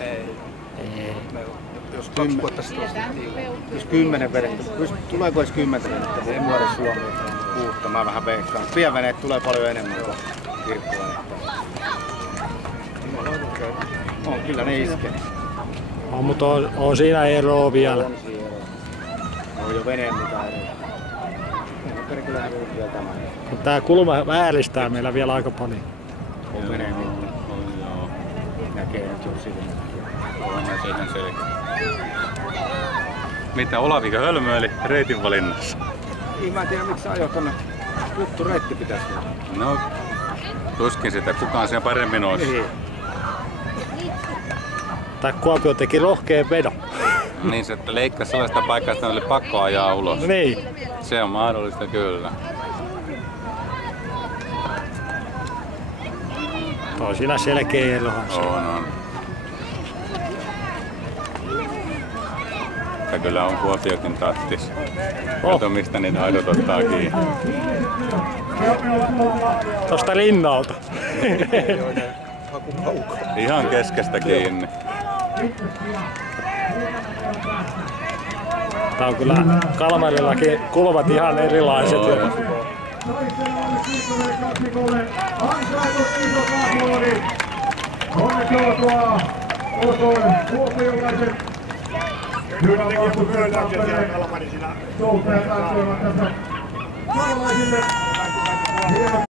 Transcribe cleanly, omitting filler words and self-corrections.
Ei. Jos 2 vuotta sitten jos 10 venettä, tuleeko edes 10 venettä? En muodossa Suomi uutta, mä vähän veikkaan. Pienveneet tulee paljon enemmän kuin kirkkovenettä. On, kyllä ne iskee. No, mutta on siinä eroa vielä. On jo veneen mitään eroa. Perkele häviää vielä tämän. Tää kulma vääristää meillä vielä aika paljon. On veneen mitään. Joo. Näkee nyt jo siitä. Onhan se ihan selkeä. Mitä Olavi hölmöili reitin valinnassa? Ei mä en tiedä miksi sä ajoit tonne. Juttu reitti pitäisi olla. No, tuskin sitä kukaan sen paremmin olisi. Niin. Tai Kuopio teki rohkeen vedon. Niin se, että leikkasi sellaista paikkaa, että oli pakko ajaa ulos. Niin. Se on mahdollista kyllä. On siinä selkeä erohan se. On. Mutta kyllä on Kuopiokin tattis. Kato mistä niitä aidot ottaa kiinni. Tosta rinnalta. Ihan keskestä kiinni. Tää on kyllä Kalmarillakin kulmat ihan erilaiset. Hyvä tehty pöytäykset siellä Kalmarisilla.